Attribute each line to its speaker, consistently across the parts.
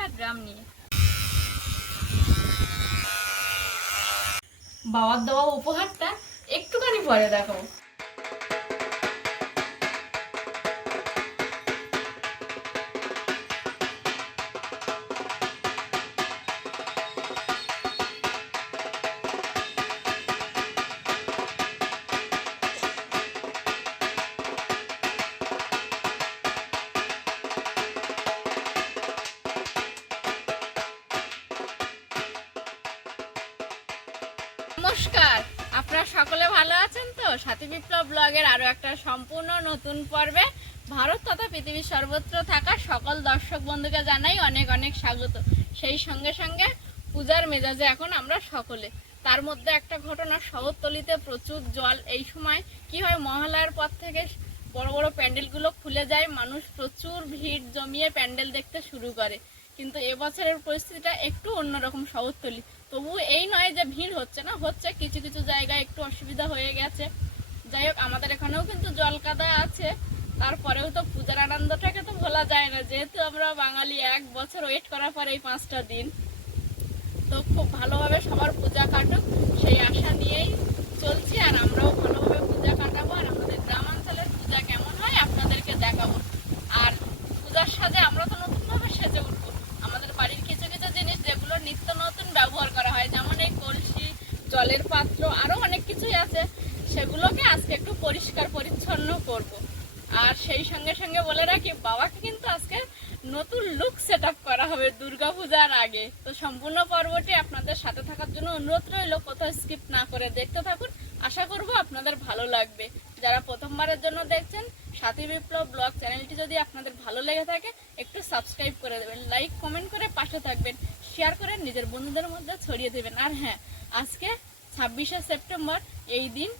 Speaker 1: আর গ্রাম নিয়ে? বাবার দেওয়া উপহারটা একটুখানি পরে দেখাবো নতুন পর্বে ভারত তথা পৃথিবীর সর্বত্র থাকা সকল দর্শক বন্ধুকে জানাই অনেক অনেক স্বাগত। সেই সঙ্গে সঙ্গে পূজার মেজাজে এখন আমরা সকলে। তার মধ্যে একটা ঘটনা শহরতলিতে প্রচুর জল। এই সময় কি হয়, মহালয়ার পর থেকে বড় বড় প্যান্ডেলগুলো খুলে যায়। মানুষ প্রচুর ভিড় জমিয়ে প্যান্ডেল দেখতে শুরু করে। কিন্তু এবছরের পরিস্থিতিটা একটু অন্যরকম শহরতলি। তবু এই নয় যে ভিড় হচ্ছে না, হচ্ছে কিছু কিছু জায়গায় একটু অসুবিধা হয়ে গেছে। যাই হোক, আমাদের এখানেও কিন্তু জল কাদা আছে। তারপরেও তো পূজার আনন্দটাকে তো ভোলা যায় না। যেহেতু আমরা বাঙালি, এক বছর ওয়েট করার পর এই পাঁচটা দিন। তো খুব ভালোভাবে সবার পূজা কাটুক, সেই আশা নিয়েই চলছি আর আমরাও ভালোভাবে পূজা কাটাবো আর আমাদের গ্রামাঞ্চলের পূজা কেমন হয় আপনাদেরকে দেখাবো আর পূজার সাথে আমরা তো নতুনভাবে সেজে উঠবো আমাদের বাড়ির কিছু কিছু জিনিস যেগুলো নিত্য নতুন ব্যবহার করা হয় যেমন এই কলসি জলের পাত্র আরও অনেক কিছুই আছে সেগুলোকে আজকে একটু পরিষ্কার পরিচ্ছন্ন করব। আর সেই সঙ্গে সঙ্গে বলে রাখি বাবাকে কিন্তু আজকে নতুন লুক সেট আপ করা হবে দুর্গাপূজার আগে তো সম্পূর্ণ পর্বটি আপনাদের সাথে থাকার জন্য অনুরোধ রইল কোথাও স্কিপ না করে দেখতে থাকুন আশা করব আপনাদের ভালো লাগবে যারা প্রথমবারের জন্য দেখছেন সাথী বিপ্লব ব্লগ চ্যানেলটি যদি আপনাদের ভালো লেগে থাকে একটু সাবস্ক্রাইব করে দেবেন লাইক কমেন্ট করে পাশে থাকবেন শেয়ার করে নিজের বন্ধুদের মধ্যে ছড়িয়ে দেবেন আর হ্যাঁ আজকে ছাব্বিশে সেপ্টেম্বর এই দিন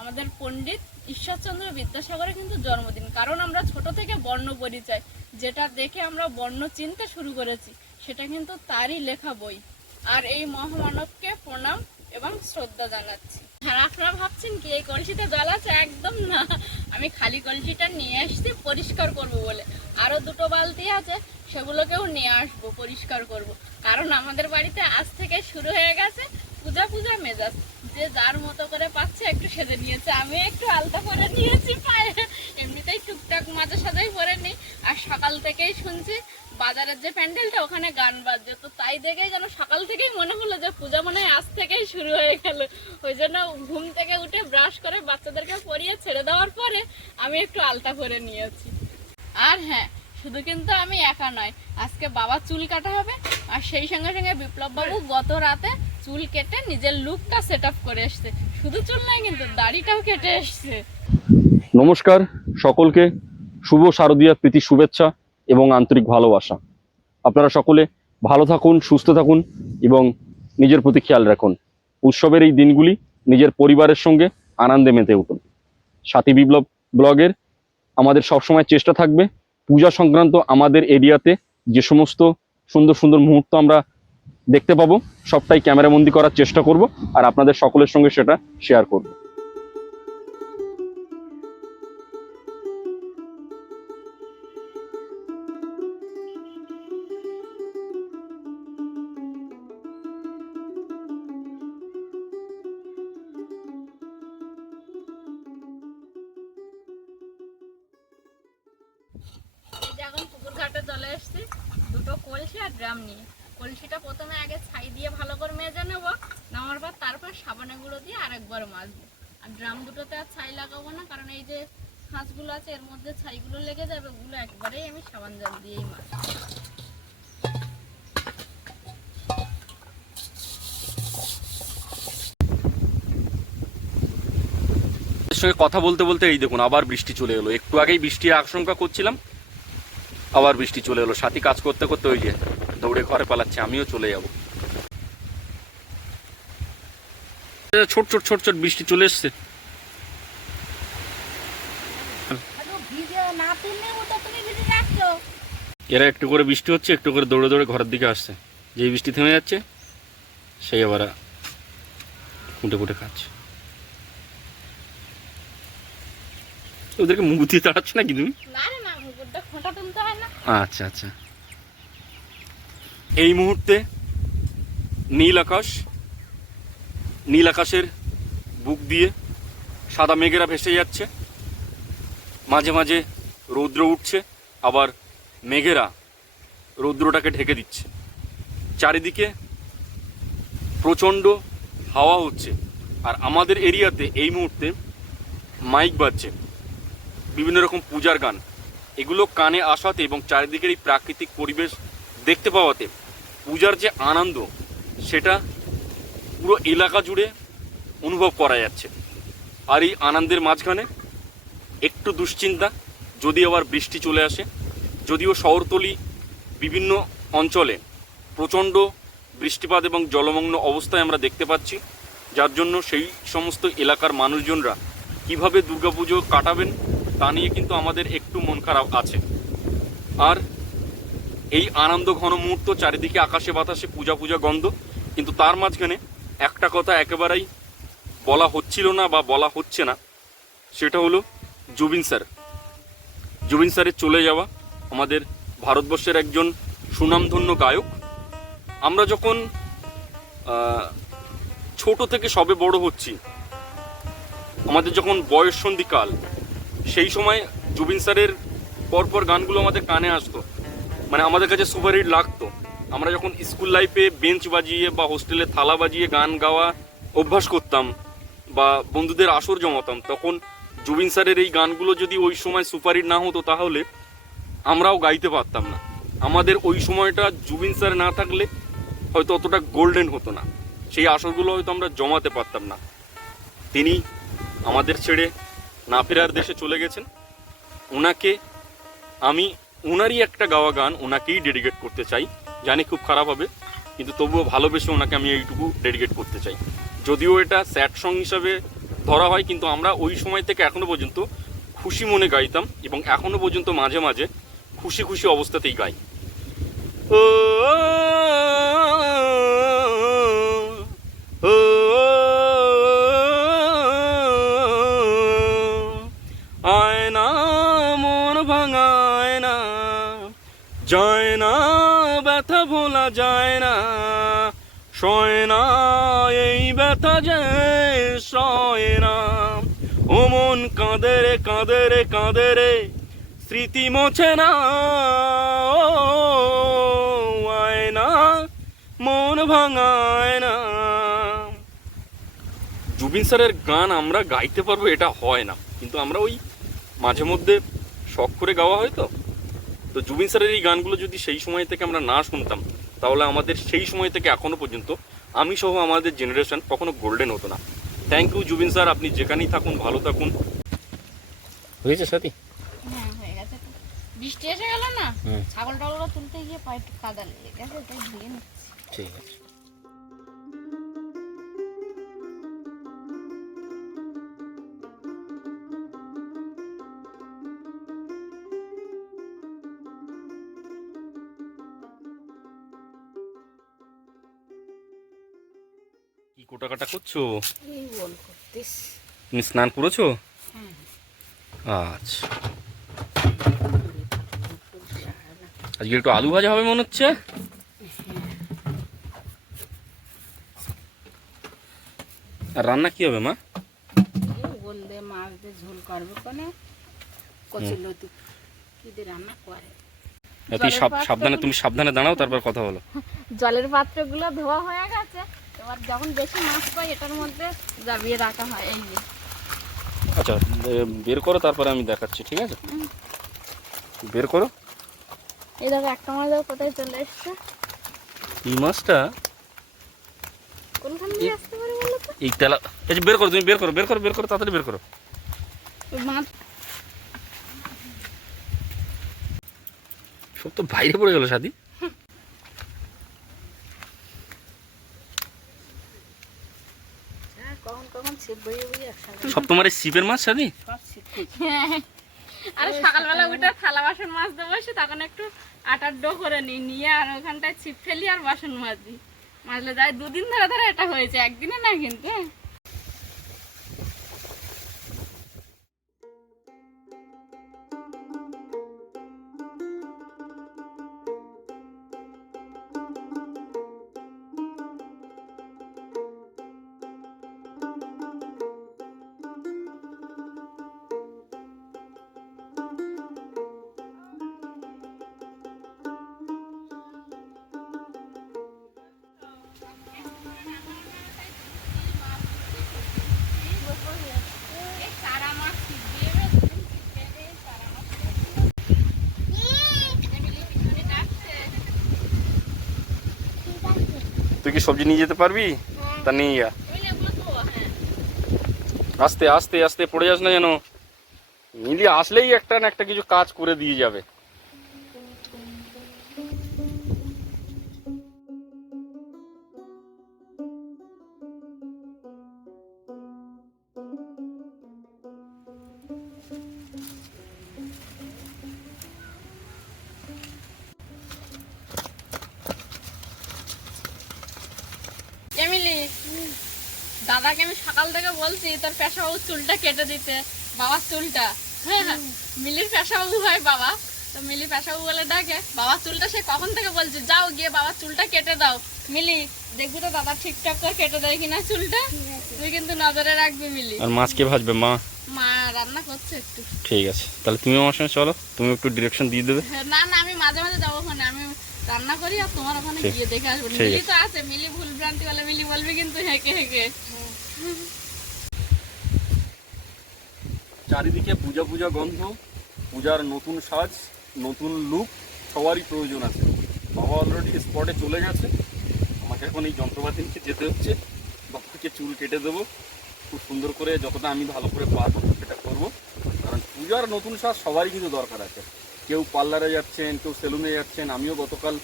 Speaker 1: আমাদের পণ্ডিত ঈশ্বরচন্দ্র বিদ্যাসাগরের কিন্তু জন্মদিন। কারণ আমরা ছোট থেকে বর্ণ পরিচয়। যেটা দেখে আমরা বর্ণ চিনতে শুরু করেছি, সেটা কিন্তু তারই লেখা বই। আর এই মহামানবকে প্রণাম এবং শ্রদ্ধা জানাচ্ছি। আর আপনারা ভাবছেন কি, এই কলসিতে জল আছে? একদম না। আমি খালি কলসিটা নিয়ে আসছি পরিষ্কার করব বলে। আরও দুটো বালতি আছে, সেগুলোকেও নিয়ে আসব, পরিষ্কার করব। কারণ আমাদের বাড়িতে আজ থেকে শুরু হয়ে গেছে, পূজা পূজা মেজাজ। যে যার মতো করে পাচ্ছে একটু সেজে নিয়েছে। আমি একটু আলতা করে নিয়েছি পায়ে। এমনিতেই টুকটাক মাঝে সাঝেই পরে নিই। আর সকাল থেকেই শুনছি বাজারের যে প্যান্ডেলটা, ওখানে গান বাজছে। তো তাই দেখেই যেন সকাল থেকেই মনে হলো যে পূজা মনে আজ থেকেই শুরু হয়ে গেল। ওই জন্য ঘুম থেকে উঠে ব্রাশ করে বাচ্চাদেরকে পরিয়ে ছেড়ে দেওয়ার পরে আমি একটু আলতা করে নিয়েছি। আর হ্যাঁ শুধু কিন্তু আমি একা নয়, আজকে বাবা চুল কাটা হবে। আর সেই সঙ্গে সঙ্গে বিপ্লব বাবু গত রাতে চুল কেটে নিজের লুকটা সেট করে এসছে শুধু চুল নয় কিন্তু দাড়িটাও কেটে এসছে
Speaker 2: নমস্কার সকলকে। শুভ শারদীয়া প্রীতি শুভেচ্ছা এবং আন্তরিক ভালোবাসা। আপনারা সকলে ভালো থাকুন, সুস্থ থাকুন এবং নিজের প্রতি খেয়াল রাখুন। উৎসবের এই দিনগুলি নিজের পরিবারের সঙ্গে আনন্দে মেতে উঠুন। সাথী বিপ্লব ব্লগের আমাদের সবসময় চেষ্টা থাকবে। পূজা সংক্রান্ত আমাদের এরিয়াতে যে সমস্ত সুন্দর সুন্দর মুহূর্ত আমরা দেখতে পাবো। সবটাই ক্যামেরা ক্যামেরাবন্দি করার চেষ্টা করব আর আপনাদের সকলের সঙ্গে সেটা শেয়ার করব।
Speaker 1: দিয়েই
Speaker 2: এর সঙ্গে কথা বলতে বলতে এই দেখুন, আবার বৃষ্টি চলে এলো। একটু আগেই বৃষ্টির আশঙ্কা করছিলাম, আবার বৃষ্টি চলে এলো। সাথী কাজ করতে করতে ওই যে দৌড়ে ঘরে পালাচ্ছে, আমিও চলে যাব। ছোট ছোট ছোট ছোট বৃষ্টি চলে এসছে। এরা একটু করে বৃষ্টি হচ্ছে একটু করে দৌড়ে দৌড়ে ঘরের দিকে আসছে। যেই বৃষ্টি থেমে যাচ্ছে সেই আবার ফুটে ফুটে খাচ্ছে। ওদেরকে মুখ দিয়ে তাড়াচ্ছ নাকি তুমি? আচ্ছা আচ্ছা। এই মুহূর্তে নীল আকাশ নীল আকাশের বুক দিয়ে সাদা মেঘেরা ভেসে যাচ্ছে। মাঝে মাঝে রৌদ্র উঠছে আবার মেঘেরা রৌদ্রটাকে ঢেকে দিচ্ছে। চারিদিকে প্রচণ্ড হাওয়া হচ্ছে আর আমাদের এরিয়াতে এই মুহূর্তে মাইক বাজছে। বিভিন্ন রকম পূজার গান। এগুলো কানে আসাতে এবং চারিদিকের এই প্রাকৃতিক পরিবেশ দেখতে পাওয়াতে পূজার যে আনন্দ, সেটা পুরো এলাকা জুড়ে অনুভব করা যাচ্ছে। আর এই আনন্দের মাঝখানে একটু দুশ্চিন্তা, যদি আবার বৃষ্টি চলে আসে যদিও শহরতলি বিভিন্ন অঞ্চলে প্রচণ্ড বৃষ্টিপাত এবং জলমগ্ন অবস্থায় আমরা দেখতে পাচ্ছি, যার জন্য সেই সমস্ত এলাকার মানুষজনরা কীভাবে দুর্গাপুজো কাটাবেন তা নিয়ে কিন্তু আমাদের একটু মন খারাপ আছে। আর এই আনন্দ ঘন মুহূর্ত চারিদিকে আকাশে বাতাসে পূজা পূজা গন্ধ, কিন্তু তার মাঝখানে একটা কথা একেবারেই বলা হচ্ছিল না বা বলা হচ্ছে না, সেটা হলো জুবিন স্যার। জুবিন স্যারের চলে যাওয়া আমাদের ভারতবর্ষের একজন সুনামধন্য গায়ক। আমরা যখন ছোট থেকে সবে বড় হচ্ছি, আমাদের যখন বয়ঃসন্ধিকাল সেই সময় জুবিন স্যারের পরপর গানগুলো আমাদের কানে আসতো। মানে আমাদের কাছে সুপারহিট লাগতো। আমরা যখন স্কুল লাইফে বেঞ্চ বাজিয়ে বা হোস্টেলে থালা বাজিয়ে গান গাওয়া অভ্যাস করতাম বা বন্ধুদের আসর জমাতাম, তখন জুবিন স্যারের এই গানগুলো যদি ওই সময় সুপারহিট না হতো তাহলে আমরাও গাইতে পারতাম না। আমাদের ওই সময়টা জুবিন স্যার না থাকলে হয়তো অতটা গোল্ডেন হতো না। সেই আসরগুলো হয়তো আমরা জমাতে পারতাম না। তিনি আমাদের ছেড়ে না ফেরার দেশে চলে গেছেন। ওনাকে আমি ওনারই একটা গাওয়া গান ওনাকেই ডেডিকেট করতে চাই। জানি খুব খারাপ হবে, কিন্তু তবুও ভালোবেসে ওনাকে আমি এইটুকু ডেডিকেট করতে চাই। যদিও এটা স্যাড সং হিসাবে ধরা হয়, কিন্তু আমরা ওই সময় থেকে এখনও পর্যন্ত খুশি মনে গাইতাম এবং এখনও পর্যন্ত মাঝে মাঝে খুশি খুশি অবস্থাতেই গাই। আয়না মন ভাঙায় না যায় না ব্যথা ভোলা যায় না সয় না এই ব্যথা যে সয় না ও মন কাঁদে রে কাঁদে রে কাঁদে রে স্মৃতি মোছে না মন ভাঙায় না। জুবিন স্যারের গান আমরা গাইতে পারব, এটা হয় না। কিন্তু আমরা ওই মাঝে মধ্যে শখ করে গাওয়া হয় তো। তো জুবিন স্যারের এই গানগুলো যদি সেই সময় থেকে আমরা না শুনতাম, তাহলে আমাদের সেই সময় থেকে এখনও পর্যন্ত আমি সহ আমাদের জেনারেশন কখনো গোল্ডেন হতো না। থ্যাংক ইউ জুবিন স্যার, আপনি যেখানেই থাকুন, ভালো থাকুন। হয়েছে সাথী।
Speaker 1: বৃষ্টি এসে গেল না? ছাগল টাগল তুলতে গিয়ে পায়ে একটু কাদা লেগে গেছে তাই ধুয়ে নিচ্ছি।
Speaker 2: ঠিক আছে। কি কোটা কাটা করছ তুমি স্নান করেছ? আচ্ছা। আজকে একটু আলু ভাজা হবে মনে হচ্ছে। আর রান্না কি হবে মা?
Speaker 1: এই বল দে মাছ দিয়ে ঝোল করবে কোনে? কি দিয়ে রান্না করে?
Speaker 2: তুই সাবধানে তুমি সাবধানে দাঁড়াও তারপর কথা বলো।
Speaker 1: জলের পাত্রগুলো ধোয়া হয়ে গেছে। এবার যখন বেশি মাছ পাই এটার মধ্যে জাবিয়ে রাখা হয় এই যে
Speaker 2: আচ্ছা বের করো তারপরে আমি দেখাচ্ছি ঠিক আছে? বের করো।
Speaker 1: এই দেখো একটা মাছ দেখো কোথায় চলে এসছে।
Speaker 2: এই মাছটা?
Speaker 1: কোনখান দিয়ে আসতে পারে বলো তো?
Speaker 2: এই তেলা এই যে বের করো তুমি বের করো বের করো বের করো তাড়াতাড়ি বের করো।
Speaker 1: মাছ।
Speaker 2: সব তো বাইরে পড়ে গেল সাদি।
Speaker 1: হ্যাঁ,
Speaker 2: সব তোমার এই সিপের মাছ সাদি?
Speaker 1: সব ছিপ। আরে সকালবেলা উঠে থালা বাসন মাছ দেবো বসে তখন একটু আটার ডো করে নিই নিয়ে আর ওখানটায় ছিপ ফেলি আর বাসন মাজি। মাজলে যায় দুদিন ধরে ধরে এটা হয়েছে একদিনে না কিন্তু
Speaker 2: তুই কি সবজি নিয়ে যেতে পারবি? তা নিয়ে যা।
Speaker 1: হ্যাঁ।
Speaker 2: আস্তে আস্তে আস্তে পড়ে যাস না যেন। মিলি আসলেই একটা না একটা কিছু কাজ করে দিয়ে যাবে।
Speaker 1: দিতে বাবার চুলটা। হ্যাঁ হ্যাঁ মিলির পেশাবাবু হয় বাবা। তো মিলি পেশাবাবু বলে ডাকে বাবার চুলটা সে কখন থেকে বলছে? যাও গিয়ে বাবার চুলটা কেটে দাও। মিলি দেখবি তো দাদা ঠিকঠাক করে কেটে দেয় কিনা চুলটা? তুই কিন্তু নজরে রাখবি মিলি।
Speaker 2: আর মাছ কে ভাজবে? মা?
Speaker 1: মা রান্না করছে একটু।
Speaker 2: ঠিক আছে। তাহলে তুমি আমার সঙ্গে চলো তুমি একটু ডিরেকশন দিয়ে দেবে।
Speaker 1: হ্যাঁ, না না আমি মাঝে মাঝে যাব ওখানে। আমি রান্না করি আর তোমার ওখানে গিয়ে দেখে আসব। মিলি তো আছে মিলি ভুল ভ্রান্তি বলে মিলি বলবি কিন্তু হেঁকে হেঁকে।
Speaker 2: চারিদিকে পূজা পূজা গন্ধ, পূজার নতুন সাজ, নতুন লুক সবারই প্রয়োজন আছে। বাবা অলরেডি স্পটে চলে গেছে। আমাকে এখন এই যন্ত্রপাতি নিয়ে যেতে হচ্ছে। বাবাকে চুল কেটে দেবো। খুব সুন্দর করে যতটা আমি ভালো করে পারব সেটা করব। কারণ পূজার নতুন সাজ সবারই কিন্তু দরকার আছে। কেউ পার্লারে যাচ্ছেন, কেউ সেলুনে যাচ্ছেন। আমিও গতকাল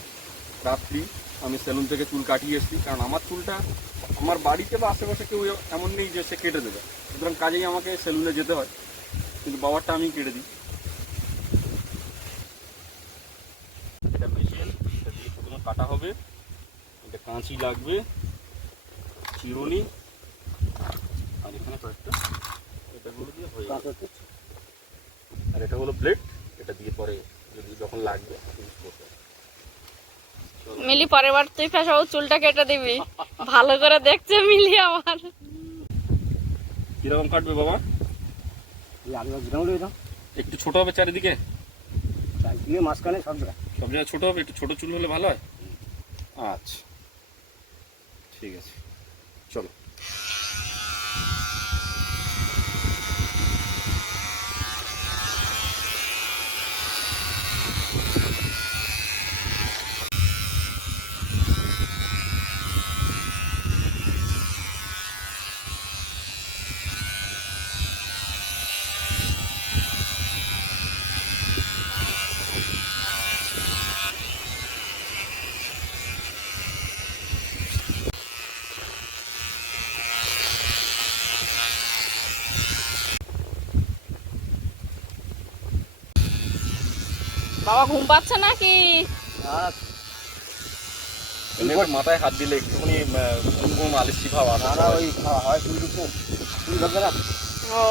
Speaker 2: রাত্রি আমি সেলুন থেকে চুল কাটিয়ে এসেছি। কারণ আমার চুলটা আমার বাড়িতে বা আশেপাশে কেউ এমন নেই যে সে কেটে দেবে। সুতরাং কাজেই আমাকে সেলুনে যেতে হয়। কিন্তু বাবারটা আমি কেটে দিই। এটা মেশিন এটা দিয়ে প্রথমে কাটা হবে। এটা কাঁচি লাগবে চিরুনি। আর এখানে কয়েকটা এটাগুলো দিয়ে হয়ে যাবে আর এটা হলো প্লেট এটা দিয়ে পরে যদি যখন লাগবে ইউজ করতে
Speaker 1: মিলি পরের বার তুই ফেসাবো চুলটা কেটে দিবি। ভালো করে দেখছে মিলি আমার।
Speaker 2: কীরকম কাটবে বাবা? একটু ছোট হবে চারিদিকে?
Speaker 3: মাঝখানে সব জায়গায়।
Speaker 2: সব জায়গায় ছোট হবে? একটু ছোট চুল হলে ভালো হয়? আচ্ছা। ঠিক আছে। চলো।
Speaker 1: বাবা ঘুম পাচ্ছে নাকি?
Speaker 3: আর
Speaker 2: এমনি মাথায় হাত দিলে একটুখানি ঘুম ঘুম আলিসি ভাব আসে
Speaker 3: ওই খাওয়া হয়
Speaker 1: ও।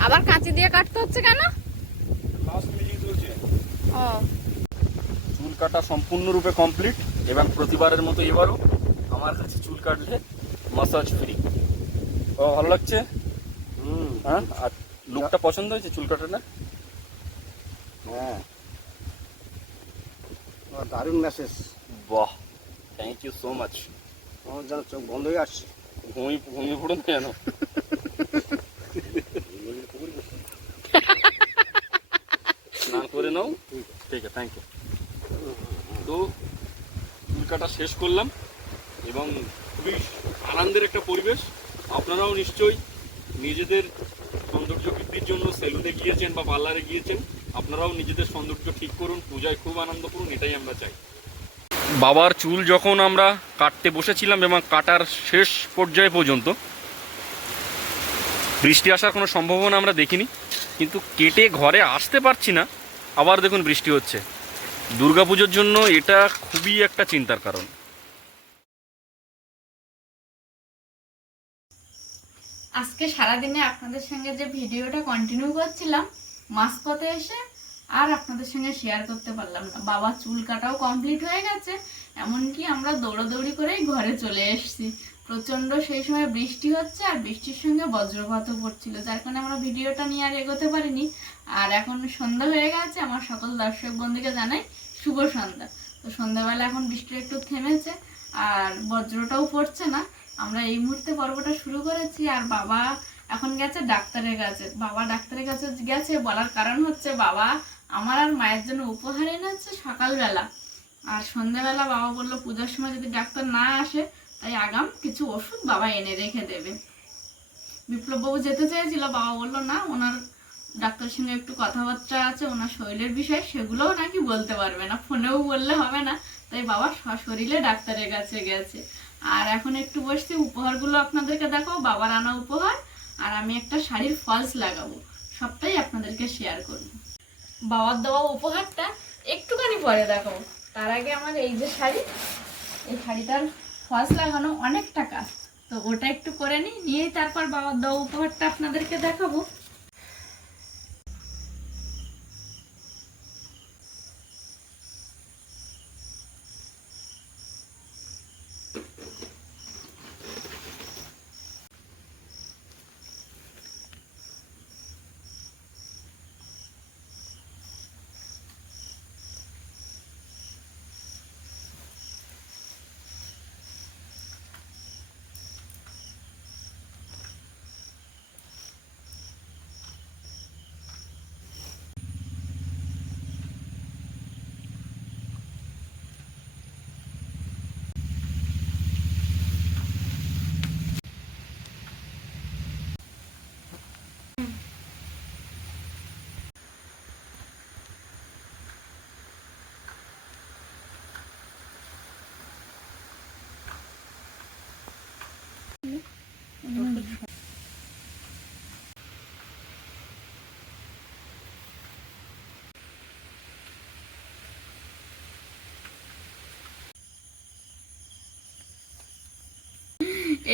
Speaker 1: আবার কাঁচি দিয়ে কাটতে হচ্ছে কেন? ও।
Speaker 2: চুল কাটা সম্পূর্ণরূপে কমপ্লিট এবং প্রতিবারের মতো এবারও আমার কাছে চুল কাটলে মাসাজ ফ্রি ও ভালো লাগছে?
Speaker 3: হুম।
Speaker 2: হ্যাঁ? আর লুকটা পছন্দ হয়েছে চুল কাটাটা
Speaker 3: হ্যাঁ। দারুণ মেসেজ
Speaker 2: বাহ থ্যাংক ইউ সো মাচ
Speaker 3: আমার যেন চোখ বন্ধ হয়ে আসছে।
Speaker 2: ঘুমিয়ে ঘুমিয়ে পড়ো না কেন স্নান করে নাও ঠিক আছে থ্যাংক ইউ তো চুল কাটা শেষ করলাম এবং খুবই আনন্দের একটা পরিবেশ। আপনারাও নিশ্চয়ই নিজেদের সৌন্দর্য বৃদ্ধির জন্য সেলুনে গিয়েছেন বা পার্লারে গিয়েছেন, আপনারাও নিজেদের সৌন্দর্য ঠিক করুন, পূজায় খুব আনন্দ করুন, এটাই আমরা চাই। বাবার চুল যখন আমরা কাটতে বসেছিলাম এবং কাটার শেষ পর্যায়ে পর্যন্ত, বৃষ্টি আসার কোনো সম্ভাবনা আমরা দেখিনি, কিন্তু কেটে ঘরে আসতে পারছি না। আবার দেখুন বৃষ্টি হচ্ছে। দুর্গাপুজোর জন্য এটা খুবই একটা চিন্তার কারণ।
Speaker 1: আজকে সারাদিনে আপনাদের সঙ্গে যে ভিডিওটা কন্টিনিউ করছিলাম, মাঝপথে এসে আর আপনাদের সঙ্গে শেয়ার করতে পারলাম না। বাবা চুল কাটাও কমপ্লিট হয়ে গেছে, এমনকি আমরা দৌড়াদৌড়ি করেই ঘরে চলে এসেছি। প্রচণ্ড সেই সময় বৃষ্টি হচ্ছে আর বৃষ্টির সঙ্গে বজ্রপাতও পড়ছিল, যার কারণে আমরা ভিডিওটা নিয়ে আর এগোতে পারিনি। আর এখন সন্ধ্যা হয়ে গেছে, আমার সকল দর্শক বন্ধুকে জানাই শুভ সন্ধ্যা। তো সন্ধ্যাবেলা এখন বৃষ্টি একটু থেমেছে আর বজ্রটাও পড়ছে না। আমরা এই মুহূর্তে পর্বটা শুরু করেছি আর বাবা এখন গেছে ডাক্তারের কাছে। বাবা ডাক্তারের কাছে গেছে বলার কারণ হচ্ছে বাবা আমার আর মায়ের জন্য উপহার এনেছে সকালবেলা। আর সন্ধ্যাবেলা বাবা বলল, পূজার সময় যদি ডাক্তার না আসে, তাই আগাম কিছু ওষুধ বাবা এনে রেখে দেবে। বিপ্লববাবু যেতে চেয়েছিল, বাবা বলল, না, ওনার ডাক্তারের সঙ্গে একটু কথাবার্তা আছে, ওনার শরীরের বিষয়, সেগুলোও নাকি বলতে পারবে না। ফোনেও বললে হবে না। তাই বাবা সশরীরে ডাক্তারের কাছে গেছে। আর এখন একটু বসছি, উপহারগুলো আপনাদেরকে দেখো বাবার আনা উপহার, আর আমি একটা শাড়ির ফলস লাগাবো। সবটাই আপনাদেরকে শেয়ার করব। বাবার দেওয়া উপহারটা একটুখানি পরে দেখো। তার আগে আমার এই যে শাড়ি, এই শাড়িটার ফস লাগানো অনেক টাকা। তো ওটা একটু করে নিই, নিয়েই তারপর বাবার দেওয়া উপহারটা আপনাদেরকে দেখাবো।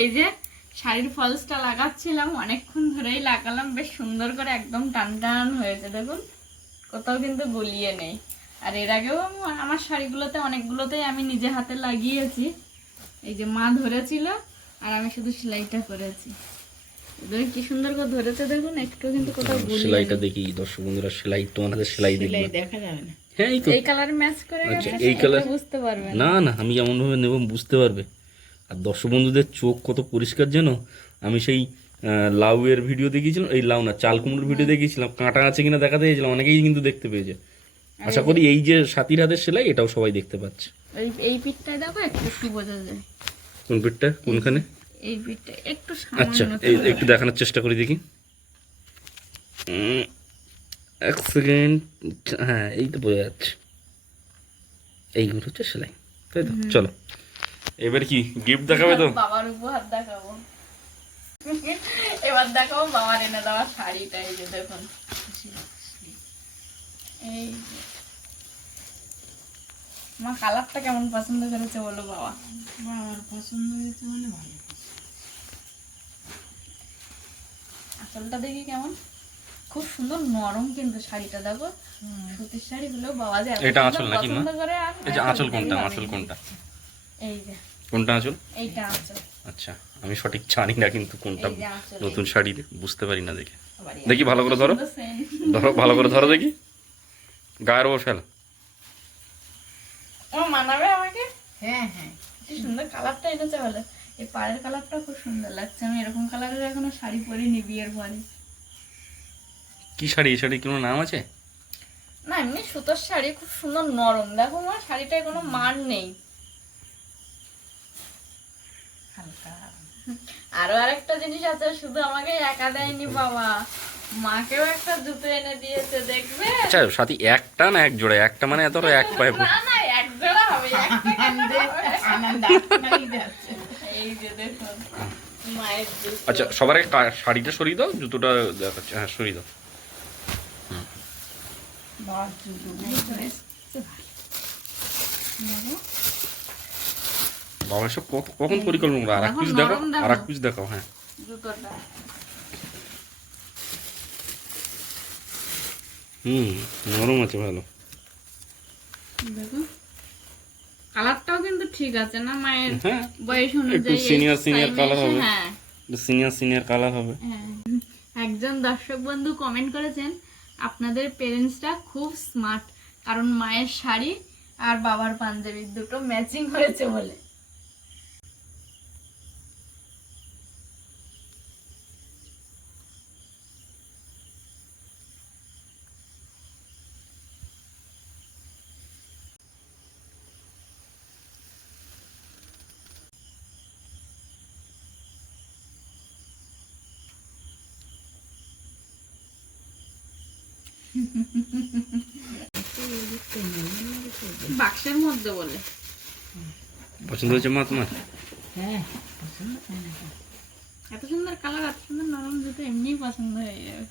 Speaker 1: এই যে শাড়ির ফলসটা লাগাচ্ছিলাম অনেকক্ষণ ধরেই লাগালাম বেশ সুন্দর করে একদম টান টান হয়েছে দেখুন। কোথাও কিন্তু গলিয়ে নেই। আর এর আগেও আমার শাড়িগুলোতে অনেকগুলোতেই আমি নিজে হাতে লাগিয়েছি। এই যে মা ধরেছিল আর আমি শুধু সেলাইটা করেছি। দেখুন কি সুন্দর করে ধরেছে দেখুন একটু কিন্তু কোথাও গলিয়ে
Speaker 2: সেলাইটা দেখি দর্শক বন্ধুরা সেলাই তোমাদের সেলাই দেখবে
Speaker 1: দেখা যাবে না।
Speaker 2: হ্যাঁ এই
Speaker 1: কালার ম্যাচ করে
Speaker 2: আচ্ছা, এই
Speaker 1: এটা বুঝতে পারবেন
Speaker 2: না। না আমি কেমন ভাবে নেব বুঝতে পারবে। আর দর্শক বন্ধুদের চোখ কত পরিষ্কার যেন? আমি সেই লাউয়ের ভিডিও দেখিয়েছিলাম এই লাউ না চাল কুমড়োর ভিডিও দেখিয়েছিলাম। কাঁটা আছে কিনা দেখাতে গেছিলাম অনেকেই কিন্তু দেখতে পেয়েছে। আশা করি এই যে সাতির হাতের সেলাই এটাও সবাই দেখতে পাচ্ছে।
Speaker 1: এই এই পিঠটায় দেখো একটু বোঝা যায়।
Speaker 2: কোন পিঠটা? কোনখানে?
Speaker 1: এই পিঠটা একটু
Speaker 2: আচ্ছা এই একটু দেখানোর চেষ্টা করি দেখি। এক সেকেন্ড হ্যাঁ এই তো বোঝা যাচ্ছে। এইগুলো হচ্ছে সেলাই তাই তো? চলো। এবার কি গিফট দেখাবে তো?
Speaker 1: বাবার উপহার দেখাবো। এবার দেখাবো বাবার এনে দেওয়া শাড়িটা এই যে দেখুন। এই মা কালারটা কেমন পছন্দ করেছে বলো বাবা? বাবার পছন্দ হয়েছে মানে ভালো। আসলটা দেখি কেমন। খুব সুন্দর নরম কিন্তু শাড়িটা দেখো। সুতির শাড়িগুলো বাবা যে
Speaker 2: এটা আঁচল নাকি মা?
Speaker 1: পছন্দ করে আর
Speaker 2: এই যে আঁচল কোনটা। আঁচল কোনটা?
Speaker 1: এই যে।
Speaker 2: কোনটা আঁচল?
Speaker 1: এইটা আঁচল।
Speaker 2: আচ্ছা আমি সঠিক জানি না কিন্তু কোনটা নতুন শাড়ির বুঝতে পারি না দেখে। দেখি ভালো করে ধরো। ধরো ভালো করে ধরো দেখি। গায়ের ও ফেল।
Speaker 1: ও মানাবে আমাকে? হ্যাঁ হ্যাঁ। কি সুন্দর কালারটা এনেছে বলে। এই পাড়ের কালারটা খুব সুন্দর লাগছে। আমি এরকম কালারের এখনও শাড়ি পরিনি বিয়ের পরে।
Speaker 2: কি শাড়ি? এই শাড়ি কোনো নাম আছে?
Speaker 1: না এমনি সুতোর শাড়ি খুব সুন্দর নরম। দেখো মা শাড়িটায় কোনো মান নেই। আরও আরেকটা জিনিস আছে শুধু আমাকে একা দেয়নি বাবা। মাকেও একটা জুতো এনে দিয়েছে দেখবে?
Speaker 2: আচ্ছা সাথী একটা না এক জোড়া? একটা মানে এত এক পায়ে
Speaker 1: না না এক জোড়া হবে? এই যে দেখুন
Speaker 2: আচ্ছা সবার আগে শাড়িটা সরিয়ে দাও জুতোটা দেখাচ্ছে। হ্যাঁ সরিয়ে দাও। বাবা কত- কখন পরিকল্পনা আর এক পিস
Speaker 1: দেখো।
Speaker 2: আর এক পিস দেখাও হ্যাঁ।
Speaker 4: হুম নরম আছে ভালো।
Speaker 1: দেখো। কালারটাও কিন্তু ঠিক আছে না মায়ের
Speaker 4: হ্যাঁ
Speaker 1: বয়স অনুযায়ী time
Speaker 4: colour
Speaker 1: এসে,
Speaker 4: হবে।
Speaker 1: হ্যাঁ।
Speaker 4: সিনিয়র সিনিয়র কালার হবে।
Speaker 1: হ্যাঁ। একজন দর্শক বন্ধু কমেন্ট করেছেন আপনাদের পেরেন্টসটা খুব স্মার্ট কারণ মায়ের শাড়ি আর বাবার পাঞ্জাবি দুটো ম্যাচিং হয়েছে বলে। বাক্সের বলে।
Speaker 4: পছন্দ হয়েছে মা তোমার
Speaker 1: এত সুন্দর কালার এত সুন্দর নরম জুতো এমনিই পছন্দ হয়ে যাবে।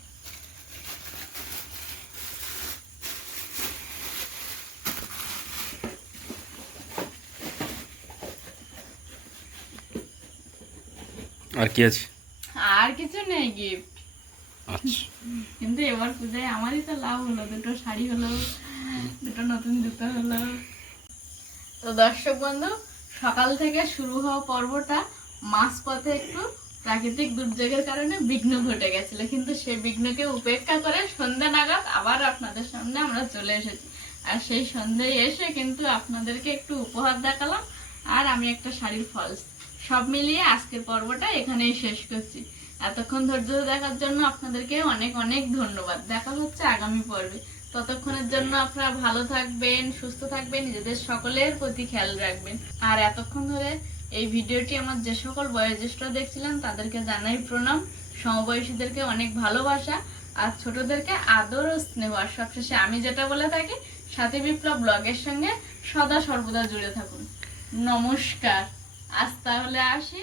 Speaker 4: আর কি আছে?
Speaker 1: আর কিছু নেই গিফট
Speaker 4: আচ্ছা।
Speaker 1: কিন্তু এবার পূজায় আমারই তো লাভ হলো দুটো শাড়ি হলো দুটো নতুন জুতো হলো। তো দর্শক বন্ধু, সকাল থেকে শুরু হওয়া পর্বটা মাঝপথে একটু প্রাকৃতিক দুর্যোগের কারণে বিঘ্ন ঘটে গেছিল। কিন্তু সেই বিঘ্নকে উপেক্ষা করে সন্ধ্যা নাগাদ আবার আপনাদের সামনে আমরা চলে এসেছি। আর সেই সন্ধ্যায় এসে কিন্তু আপনাদেরকে একটু উপহার দেখালাম। আর আমি একটা শাড়ির ফলস। সব মিলিয়ে আজকের পর্বটা এখানেই শেষ করছি। এতক্ষণ ধৈর্য দেখার জন্য আপনাদেরকে অনেক অনেক ধন্যবাদ। দেখা হচ্ছে আগামী পর্বে। ততক্ষণের জন্য আপনারা ভালো থাকবেন, সুস্থ থাকবেন, নিজেদের সকলের প্রতি খেয়াল রাখবেন। আর এতক্ষণ ধরে এই ভিডিওটি আমার যে সকল বয়োজ্যেষ্ঠ দেখছিলেন, তাদেরকে জানাই প্রণাম। সমবয়সীদেরকে অনেক ভালোবাসা আর ছোটদেরকে আদর ও স্নেহ। আর সবশেষে আমি যেটা বলে থাকি, সাথী বিপ্লব ব্লগের সঙ্গে সদা সর্বদা জুড়ে থাকুন। নমস্কার। আজ তাহলে আসি